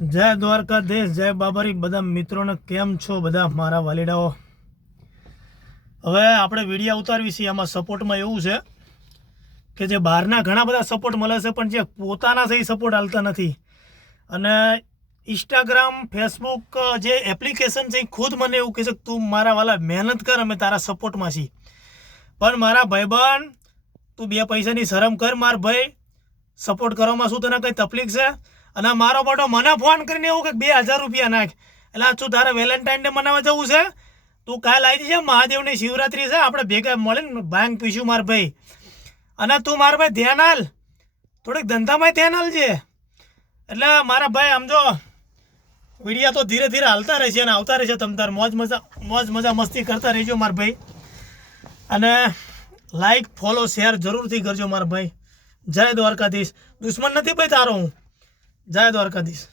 જય દ્વારકાધીશ, જય બાબરી. બધા મિત્રોને કેમ છો? બધા મારા વાલીડાઓ. હવે આપણે વિડીયો ઉતારવી છીએ. આમાં સપોર્ટમાં એવું છે કે જે બહારના ઘણા બધા સપોર્ટ મળે છે, પણ જે પોતાના છે એ સપોર્ટ હાલતા નથી. અને ઇન્સ્ટાગ્રામ, ફેસબુક જે એપ્લિકેશન છે એ ખુદ મને એવું કહે છે કે તું મારા વાલા મહેનત કર, અમે તારા સપોર્ટમાં છીએ. પણ મારા ભાઈબંધ, તું બે પૈસાની શરમ કર. માર ભાઈ, સપોર્ટ કરવામાં શું તને કંઈ તકલીફ છે? અને મારો મોટો મને ફોન કરીને એવું કે 2000 રૂપિયા નાખ. એટલે તું તારે વેલેન્ટાઇન ડે મનાવવા જવું છે? તું કાલ આવી જશે, મહાદેવની શિવરાત્રી છે, આપણે ભેગા મળીને ભાંગ પીશું માર ભાઈ. અને તું મારા ભાઈ ધ્યાન હાલ, થોડીક ધંધામાં ધ્યાન હાલજે. એટલે મારા ભાઈ સમજો, વિડીયા તો ધીરે ધીરે હાલતા રહેશે અને આવતા રહેશે. તમ તાર મોજ મજા મસ્તી કરતા રહેજો મારા ભાઈ. અને લાઈક, ફોલો, શેર જરૂરથી કરજો મારા ભાઈ. જય દ્વારકાધીશ. દુશ્મન નથી ભાઈ તારો હું. જય દ્વારકાધીશ.